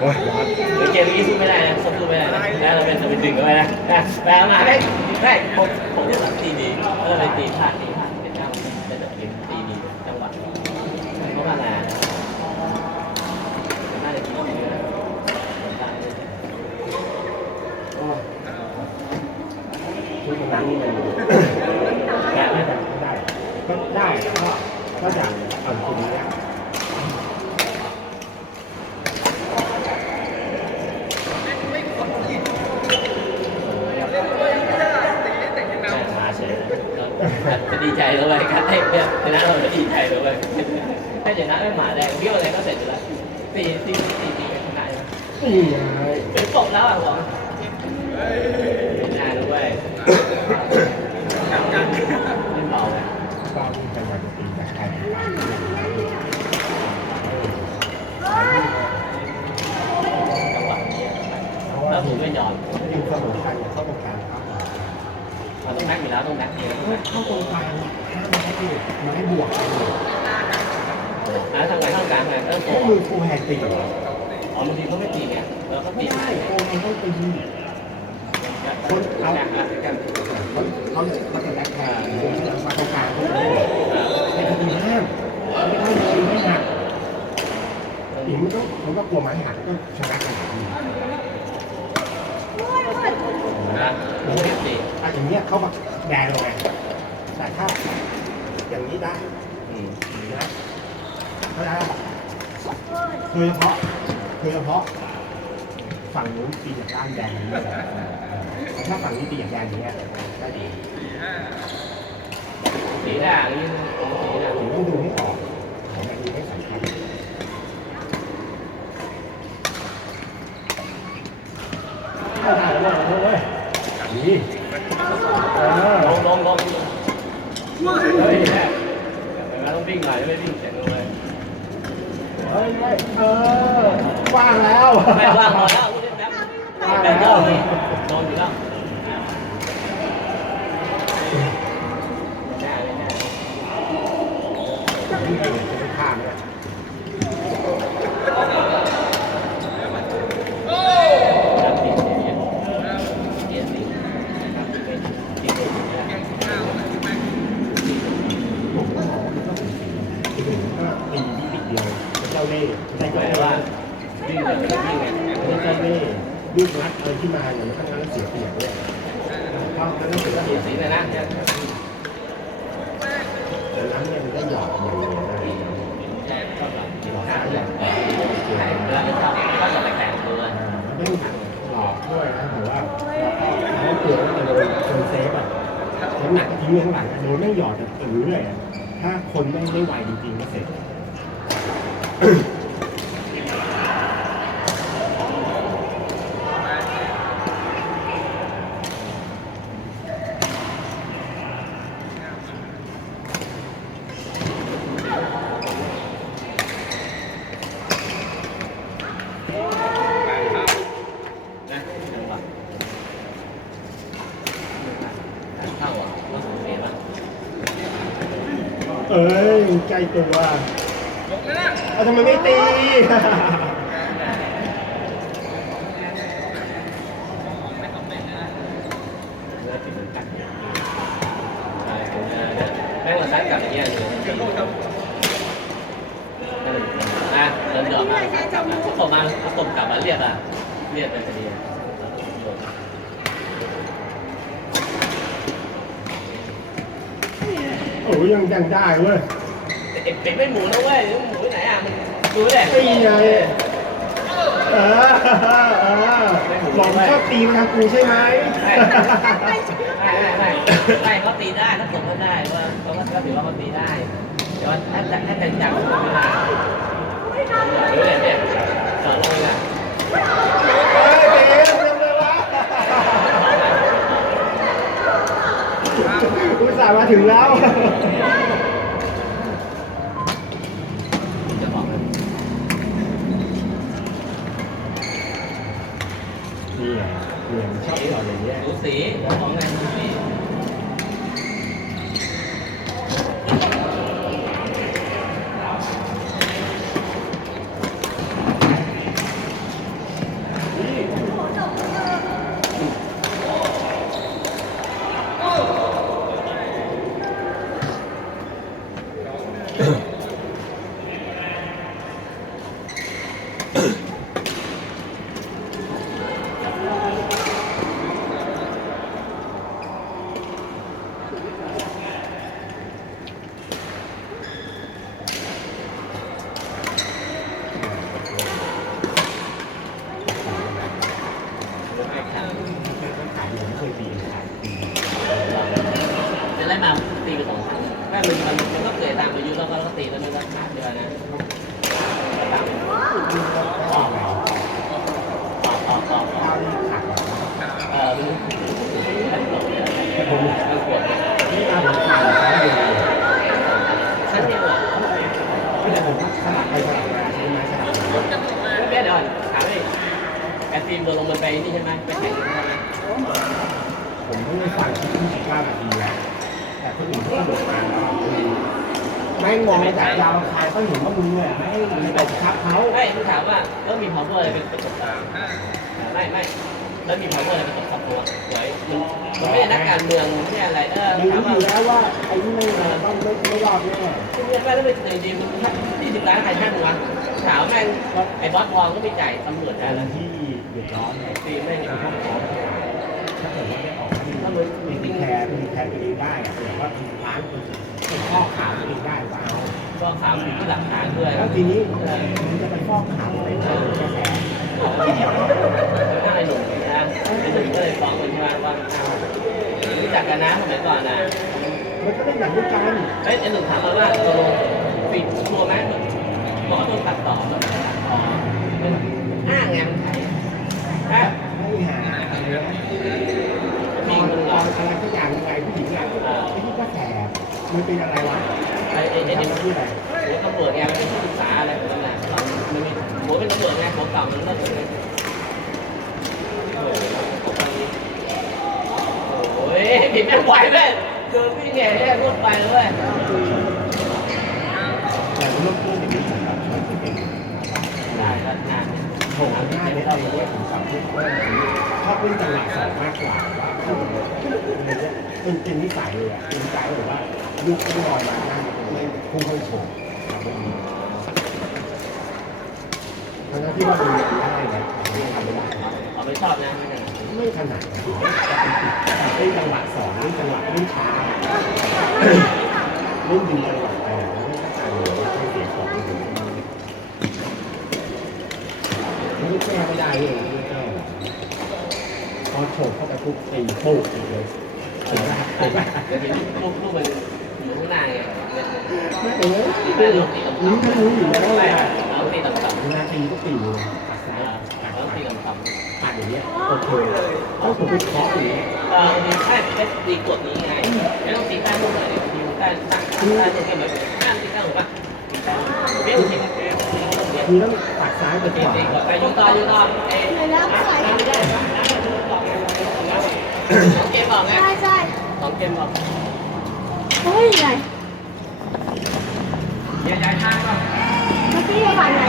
โอ้ยร้อนหรือเกมนี้สู้ไม่ได้นะสู้ไม่ได้นะแล้วเราเป็นจะไปดึงกันไปนะนะแปลมาได้ได้ผมผมจะตัดทีดีเออเลยตีพลาดตีพลาดเป็นเจ้าเป็นแบบตีดีจังหวะเพราะว่านาน่าจะคิดดีนะได้ โอ้ยชุดนั้นนี่มัน แกะไหม ได้ก็ได้ก็ก็จะเอาคนนี้อะ มาเฉยจะดีใจ แล้วเว้ยครับให้ชนะเราจะดีใจแล้วเว้ยถ้าชนะไม่หมาแดงเบี้ยวอะไรก็เสร็จแล้วตีตีตีตีชนะนี่ไงถึงตกแล้วอะผมไม่น่าด้วยไม่เบาเลยบ้าที่จังหวะนี้เพราแล้วผมไม่ยอมทีมเสมอกันเนี่ยเข้าตรงกลาง มันต้องแม็กอยู่แล้วต้องแม็กเยอะเข้าตรงกลางห้ามมาให้ดูมาให้บวกกันเลยแล้วทำไงข้างกลางไงเออโกก็มือครูแฮนตีเหรออ๋อบางทีเขาไม่ตีไงเราก็ตีไม่ได้ได้โกงมันต้องตีคนเอาแม็กกันกันเขาเขาจะเขาจะแบ็คแทนผมจะมาตรงกลางเขาเลยในคดีห้ามไม่ได้ตีไม่หักตีมันต้องมันก็กลัวไม้หักก็ชนะกันอยู่ นะผมไม่ตีอะอย่างเงี้ยเขาแบบแดงเลยแต่ถ้าอย่างนี้ได้อืมนะเขาได้โดยเฉพาะโดยเฉพาะฝั่งนู้นตีจากด้านแดงนี้เลยแต่ถ้าฝั่งนี้ตีจากแดงนี้ยได้ดีสีด่างนี่สีด่าง ผมต้องดูให้ออกของอันนี้ไม่สำคัญได้ได้แล้วเว้ยดีเออ ลงลงลงเฮ้ยแม่ ต้องวิ่งหน่อยไม่วิ่งเสร็จเลยเฮ้ยเฮ้ยเออว่างแล้วแม่ว่างพอแล้วพูดได้แล้วแม่โดนโดนอยู่แล้วแน่เลยแน่ข้ามเนี่ย รับผิดเนี่ยเกียรตินะครับเป็นที่เป็น ผมก็มองว่ามันต้องเป็นสีถึง ก็ตีที่ปิดเดียวเจ้าเล่ห์ใช่แปเจ้าลว่าวิ่งแบบวิ่งไงไม่ใช่เจ้าเล่ห์ยืดรัดเอินขึ้นมาอย่างนี้ทั้งนั้นเสียเปรียบด้วยเพราะนั้นเสียเปรียบสีนะนะแต่นั้นเนี่ยมันก็หยอดอย่างนี้นะหยอดหยอดใช่เวลาไม่ชอบก็จะแข่งตัวไม่หลอกด้วยนะแต่ว่าเขากลัวว่าจะโดนโดนเซฟอะน้ำหนักทิ้งข้างหลังโดนไม่หยอดแบบตื้อเลยถ้าคนไม่ไม่ไวจริงๆก็เสร็จ เข้าอ่ะก็สูงเสียป่ะ เอ้ยใกล้ตัว เอาทำไมไม่ตีเนื้อติดมันกัดใช่ผมเนี่ยแม่งเราซัดกลับไปแย่เลยอะเดินดอกมาจับมาตบมาตบกลับมาเรียกอะเรียกเลยพอดีโอ้ยยังยังได้เว้ยเด็กเด็กไม่หมูนะเว้ยหมู อะมันดูแหละตีไงเออเออหลงชอบตีมาทางกูใช่ไหมไม่ไม่ไม่ไม่ไม่เขาตีได้ถ้าตกก็ได้ว่าเขาก็ถือว่าเขาตีได้แต่ว่าถ้าจะถ้าจะจับมันไม่ได้ดูเลยเนี่ยสอนลงเลยอะเฮ้ยเจ๊เร็วเลยวะอุตส่าห์มาถึงแล้ว สีของไงดูสี ก็ขาดด้วยนะต่าง ออกไง ต่อต่อต่อ ข้าวที่ขาดแบบ เออมันตกเนี่ย แต่ผม มันปวด นี่มาผมขาดแล้วอยู่ ชั้นเนี่ยเหรอ แต่ผมสลับไปสลับมาใช่ไหมสลับมา เดี๋ยวเดี๋ยวถามเลยแอด ฟิล์มโดนลงมันไปนี่ใช่ไหมไปแข่งใช่ไหมผมเพิ่งได้ฟังที่สิบเก้านาทีแล้วแต่คนอื่นก็โดดมาแล้วไม่งงจากยาวคายก็เห็นว่ามึงเนี่ยไม่ให้มึงไปทับเขาไม่คุณถามว่าแล้วมี power อร์อะไรเป็นประสบการณ์ไม่ไม่แล้วมี power อร์อะไรเป็นประสบการณ์หวยมันไม่ใช่นักการเมืองไม่ใช่อะไรเออถามว่าดูแล้วว่าไอ้นี่ไม่ต้องไม่ไม่รอดแน่คุณเรียนไปแล้วไปจริงๆมันยี่สิบล้านใครช่างวะถามแม่งไอ้บอสทองก็ไม่จ่ายตำรวจแต่ได้ละแล้วที่ ดือดร้อนเนี่ยตีแม่งไอ้พวกของถ้าเกิดว่าได้ออกถ้ามัมันมีแคร์มีแคร์ตัวเองได้อะหรือว่าร้านคนเป็นข้อขาวตัวเองได้หรือเปล่าก็ถามถึงที่หลักฐานด้วยแล้วทีนี้มึงจะไปฟอขาวไปเจอกระแสถ้าไอ้หนุ่มนะไอ้หนุ่มก็เลยฟ้องมันใช่ไหมว่ารู้จักกันนะสมัยก่อนนะมันก็เป็นแบบด้วยกันเฮ้ยไอ้หนุ่มถามมาว่าตกลงปิดตัวไหมบอกว่าโดนตัดต่อมันตัดต่อมันอ้างไงมันใช่ฮะ ไม่หาอะไร นอนคนตหลออนอะไรสักอย่างยังไงผู้หญิงอะไอ้ที่กระแสบมันเป็นอะไรวะไอ้ไอ้ไอ้นี่มันนชื่ออะไรหัวตำรวจไงมันเป็นที่ปรึกษาอะไรแบบนั้นแหละมันมีหัวเป็นตำรวจไงหัวเก่ามันเลิกเลยโอ้ยผิดไม่ไหวเลยคือพี่เนี่ยเนี่ยพูดไปเลยแต่เรื่องพูดอย่างนี้ผมแบบมันะ เป็นได้ก็นานโถงหน้าในเราเนี่ยผมสับเล่นว่าชอบเล่นจังหวะสองมากกว่าเป็นเป็นนิสัยเลยอะเป็นใจเลยว่าลูกไม่รอมาหน้าไม่พุ่งเข้าโฉมทั้งที่ว่าดูได้เนี่ยไม่ทำไม่ได้เขาไม่ชอบนะไม่ถนัดเล่นจังหวะสองเล่นจังหวะเล่นช้าเล่นดึงจังหวะไปไม่ต้องการเลยไม่เสียของเลยไม่แก้ไม่ได้เลยไม่แก้พอโฉบเข้าไปปุ๊บตีโป๊กเลยเห็นไหมเห็นไหมเดี๋ยวลูกลูกมันอยู่ข้างหน้าไงไม่เออรู้ก็รู้อยู่แล้วไม่ว่าเราตีต่ำๆนาทีก็ตีเลยปัดซ้ายปัดเราซ้าตียต่ำปัดอย่างเงี้ยโอเคต้องผมไปเคาะอย่างเงี้ยๆเออดีใช่เป็นตีกดนี้ไงไม่ต้องตีใต้ลูกเลยตีใต้ตั้งใต้ตรงนี้แบบห้ามตีใต้หรือปะเบี้ยวตีคือต้องปัดซ้ายไปตีขวาตีกดไปยุ่งต่อยุ่งต่อเอ๊ะไหนแล้วใส่ไม่ได้สอง เกมบอกไงใช่ใช่สองเกมบอกเฮ้ยไหนย้ายย้ายทางก่อนเมื่อกี้อยู่ฝั่งไหน